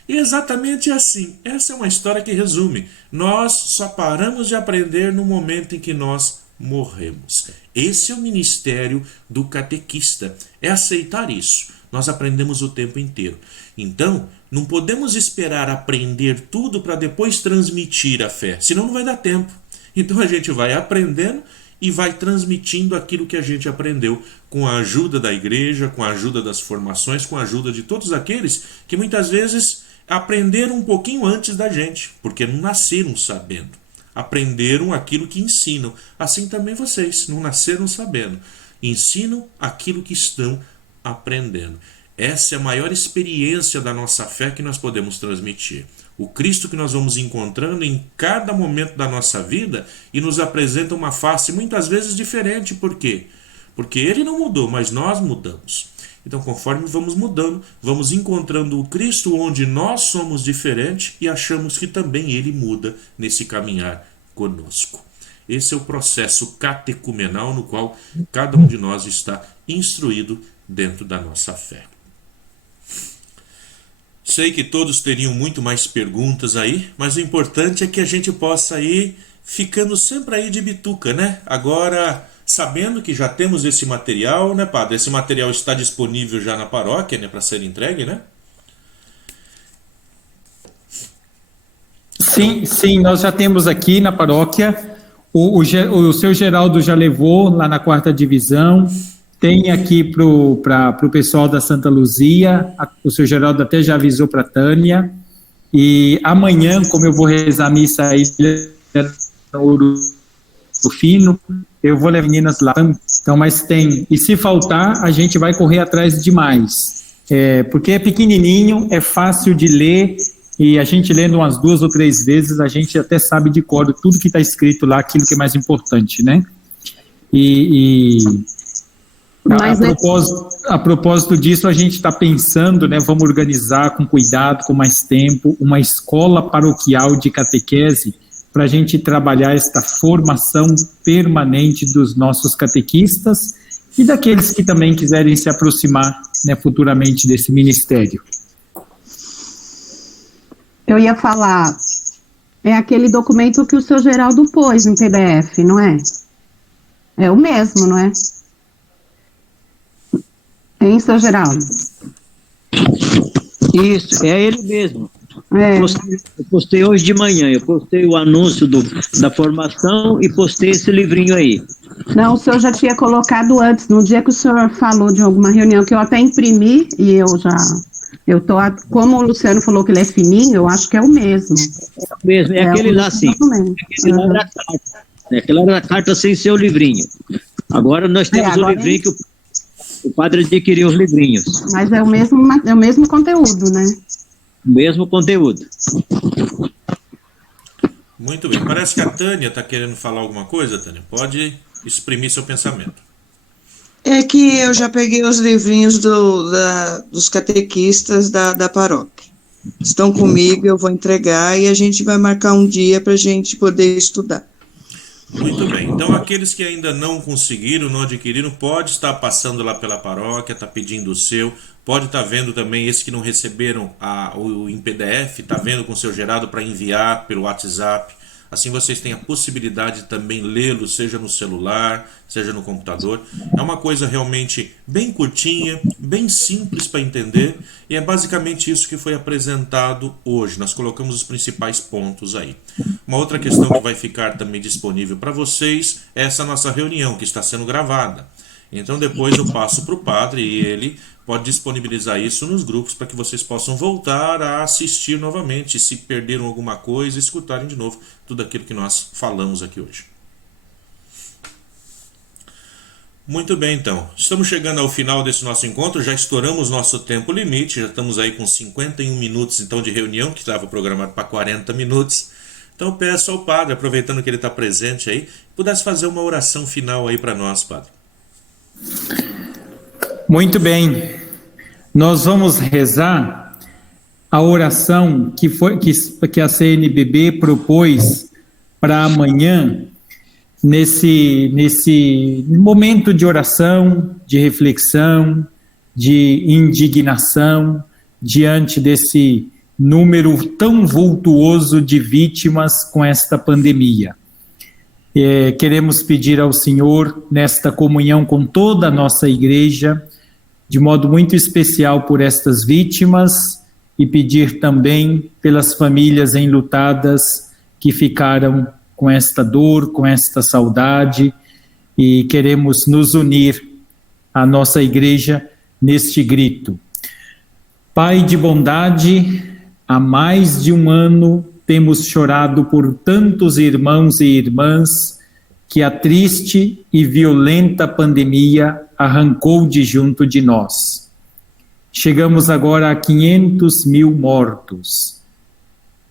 E exatamente assim, essa é uma história que resume, nós só paramos de aprender no momento em que nós morremos. Esse é o ministério do catequista, é aceitar isso. Nós aprendemos o tempo inteiro. Então, não podemos esperar aprender tudo para depois transmitir a fé, senão não vai dar tempo. Então a gente vai aprendendo e vai transmitindo aquilo que a gente aprendeu com a ajuda da igreja, com a ajuda das formações, com a ajuda de todos aqueles que muitas vezes aprenderam um pouquinho antes da gente, porque não nasceram sabendo. Aprenderam aquilo que ensinam. Assim também vocês, não nasceram sabendo. Ensinam aquilo que estão aprendendo. Essa é a maior experiência da nossa fé que nós podemos transmitir. O Cristo que nós vamos encontrando em cada momento da nossa vida e nos apresenta uma face muitas vezes diferente. Por quê? Porque ele não mudou, mas nós mudamos. Então, conforme vamos mudando, vamos encontrando o Cristo onde nós somos diferentes e achamos que também ele muda nesse caminhar conosco. Esse é o processo catecumenal no qual cada um de nós está instruído dentro da nossa fé. Sei que todos teriam muito mais perguntas aí, mas o importante é que a gente possa ir ficando sempre aí de bituca, né? Agora, sabendo que já temos esse material, né, padre? Esse material está disponível já na paróquia, né, para ser entregue, né? Sim, nós já temos aqui na paróquia. O seu Geraldo já levou lá na 4ª divisão. Tem aqui para o pessoal da Santa Luzia, o seu Geraldo até já avisou para a Tânia, e amanhã, como eu vou rezar a missa aí no Ouro Fino, eu vou levar meninas lá, então, mas tem, e se faltar, a gente vai correr atrás de mais, porque é pequenininho, é fácil de ler, e a gente lendo umas 2 ou 3 vezes, a gente até sabe de cor tudo que está escrito lá, aquilo que é mais importante, né? A propósito disso, a gente está pensando, né, vamos organizar com cuidado, com mais tempo, uma escola paroquial de catequese para a gente trabalhar esta formação permanente dos nossos catequistas e daqueles que também quiserem se aproximar, né, futuramente desse ministério. Eu ia falar, é aquele documento que o seu Geraldo pôs em PDF, não é? É o mesmo, não é? Hein, seu Geraldo? Isso, é ele mesmo. É. Eu postei hoje de manhã, eu postei o anúncio da formação e postei esse livrinho aí. Não, o senhor já tinha colocado antes, no dia que o senhor falou de alguma reunião, que eu até imprimi, e como o Luciano falou que ele é fininho, eu acho que é o mesmo. É o mesmo, é aquele lá sim. Aquele lá da carta. né? Aquela era a carta sem ser o livrinho. Agora nós temos o livrinho que o padre adquiriu os livrinhos. Mas é o mesmo conteúdo, né? O mesmo conteúdo. Muito bem. Parece que a Tânia está querendo falar alguma coisa, Tânia. Pode exprimir seu pensamento. É que eu já peguei os livrinhos dos catequistas da paróquia. Estão comigo, eu vou entregar e a gente vai marcar um dia para a gente poder estudar. Muito bem. Então, aqueles que ainda não conseguiram, não adquiriram, pode estar passando lá pela paróquia, está pedindo o seu. Pode estar vendo também esses que não receberam em PDF, está vendo com o seu gerado para enviar pelo WhatsApp. Assim vocês têm a possibilidade de também lê-lo, seja no celular, seja no computador. É uma coisa realmente bem curtinha, bem simples para entender, e é basicamente isso que foi apresentado hoje. Nós colocamos os principais pontos aí. Uma outra questão que vai ficar também disponível para vocês é essa nossa reunião, que está sendo gravada. Então depois eu passo para o padre e ele pode disponibilizar isso nos grupos para que vocês possam voltar a assistir novamente, se perderam alguma coisa, escutarem de novo tudo aquilo que nós falamos aqui hoje. Muito bem, então. Estamos chegando ao final desse nosso encontro, já estouramos nosso tempo limite, já estamos aí com 51 minutos então, de reunião, que estava programado para 40 minutos. Então eu peço ao padre, aproveitando que ele está presente aí, pudesse fazer uma oração final aí para nós, padre. Muito bem, nós vamos rezar a oração que a CNBB propôs para amanhã, nesse momento de oração, de reflexão, de indignação, diante desse número tão vultuoso de vítimas com esta pandemia. Queremos pedir ao Senhor, nesta comunhão com toda a nossa igreja, de modo muito especial por estas vítimas, e pedir também pelas famílias enlutadas que ficaram com esta dor, com esta saudade, e queremos nos unir à nossa igreja neste grito. Pai de bondade, há mais de um ano temos chorado por tantos irmãos e irmãs que a triste e violenta pandemia arrancou de junto de nós. Chegamos agora a 500 mil mortos.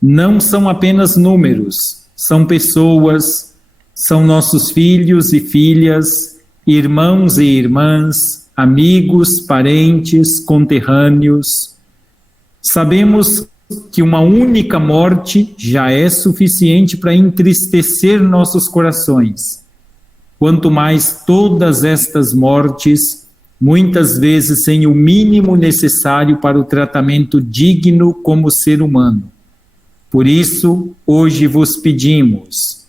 Não são apenas números, são pessoas, são nossos filhos e filhas, irmãos e irmãs, amigos, parentes, conterrâneos. Sabemos que uma única morte já é suficiente para entristecer nossos corações. Quanto mais todas estas mortes, muitas vezes sem o mínimo necessário para o tratamento digno como ser humano. Por isso, hoje vos pedimos,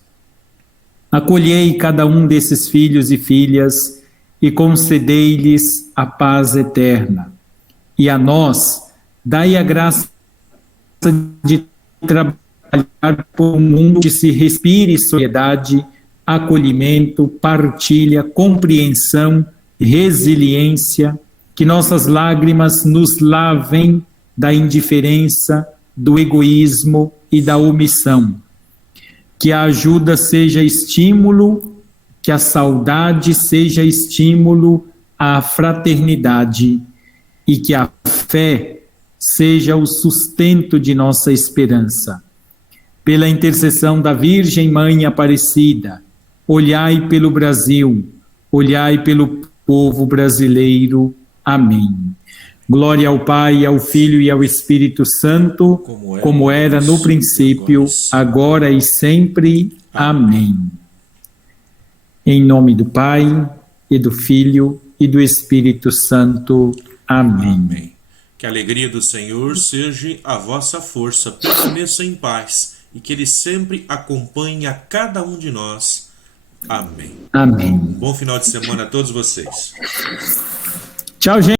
acolhei cada um desses filhos e filhas e concedei-lhes a paz eterna. E a nós, dai a graça de trabalhar por um mundo que se respire solidariedade, acolhimento, partilha, compreensão, resiliência, que nossas lágrimas nos lavem da indiferença, do egoísmo e da omissão. Que a ajuda seja estímulo, que a saudade seja estímulo à fraternidade e que a fé seja o sustento de nossa esperança. Pela intercessão da Virgem Mãe Aparecida, olhai pelo Brasil, olhai pelo povo brasileiro. Amém. Glória ao Pai, ao Filho e ao Espírito Santo, como era no princípio, agora e sempre. Amém. Em nome do Pai, e do Filho, e do Espírito Santo. Amém. Amém. Que a alegria do Senhor seja a vossa força, permaneça em paz, e que Ele sempre acompanhe a cada um de nós. Amém. Amém. Bom final de semana a todos vocês. Tchau, gente.